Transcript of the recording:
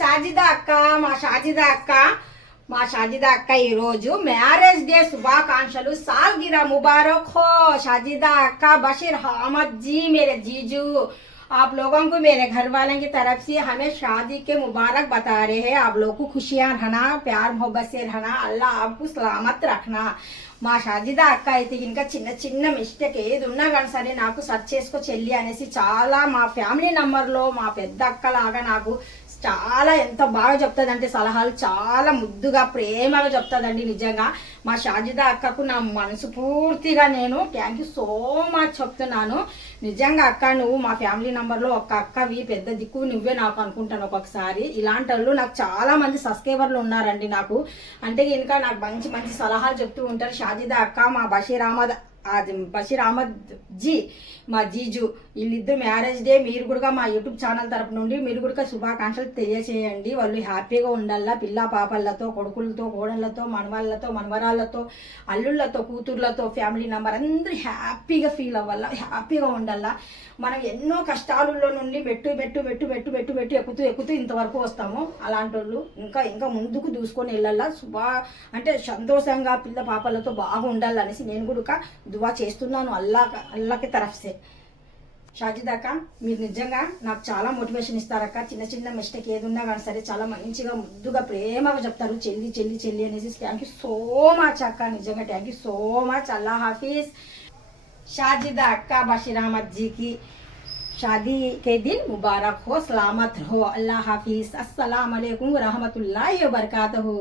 షాజిదా అక్క మా షాజిదా అక్క ఈరోజు మ్యారేజ్ డే శుభాకాంక్షలు सालगिरह मुबारक हो शाजिदा अक्का बशीर अहमद जी मेरे जीजू आप लोगों को मेरे घर वालों की तरफ से हमें शादी के मुबारक बता रहे हैं। आप लोगों को खुशियां रहना, प्यार मोहब्बत से रहना, अल्लाह आपको सलामत रखना। మా షాజిదా అక్క అయితే ఇంకా చిన్న చిన్న మిస్టేక్ ఏది ఉన్నా కానీ సరే నాకు సెర్చ్ చేసుకో చెల్లి అనేసి చాలా మా ఫ్యామిలీ నంబర్లో మా పెద్ద అక్క లాగా నాకు చాలా ఎంత బాగా చెప్తుందంటే సలహాలు చాలా ముద్దుగా ప్రేమగా చెప్తుందండి। నిజంగా మా షాజిదా అక్కకు నా మనసు పూర్తిగా నేను థ్యాంక్ యూ సో మచ్ చెప్తున్నాను। నిజంగా అక్క నువ్వు మా ఫ్యామిలీ నంబర్లో ఒక అక్కవి పెద్ద దిక్కు నువ్వే నాకు అనుకుంటాను। ఒక్కొక్కసారి ఇలాంటి వాళ్ళు నాకు చాలా మంది సబ్స్క్రైబర్లు ఉన్నారండి నాకు, అంటే ఇంకా నాకు మంచి మంచి సలహాలు చెప్తూ ఉంటారు। షాజిదా అక్క మా బషీర్ అహ్మద్ జీ మా జీజు వీళ్ళిద్దరు మ్యారేజ్ డే మీరు కూడా మా యూట్యూబ్ ఛానల్ తరపు నుండి మీరు కూడా శుభాకాంక్షలు తెలియచేయండి। వాళ్ళు హ్యాపీగా ఉండాలా, పిల్ల పాపలతో, కొడుకులతో, కోడళ్ళతో, మనవాళ్ళతో, మనవరాళ్ళతో, అల్లుళ్ళతో, కూతుర్లతో, ఫ్యామిలీ మెంబర్ అందరూ హ్యాపీగా ఫీల్ అవ్వాలా, హ్యాపీగా ఉండాలా। మనం ఎన్నో కష్టాలలో నుండి మెట్టు మెట్టు మెట్టు మెట్టు మెట్టు మెట్టు ఎక్కుతూ ఎక్కుతూ ఇంతవరకు వస్తాము। అలాంటి వాళ్ళు ఇంకా ముందుకు దూసుకొని వెళ్ళాలా, అంటే సంతోషంగా పిల్ల పాపలతో బాగా ఉండాలనేసి నేను కూడా దువా చేస్తున్నాను అల్లాకి తరఫ్సే। షాజిదా అక్క మీరు నిజంగా నాకు చాలా మోటివేషన్ ఇస్తారక్క। చిన్న చిన్న మిస్టేక్ ఏది ఉన్నా కానీ సరే చాలా మంచిగా ముద్దుగా ప్రేమగా చెప్తారు, చెల్లి చెల్లి చెల్లి అనేసి। థ్యాంక్ యూ సో మచ్ అక్క, నిజంగా థ్యాంక్ యూ సో మచ్। అల్లా हाफिज। शाजिदा अक्का बशीर अहमद जी की शादी के दिन मुबारक हो, सलामत रहो। अल्लाह हाफिज। अस्सलाम वालेकुम रहमतुल्लाहि व बरकातहू।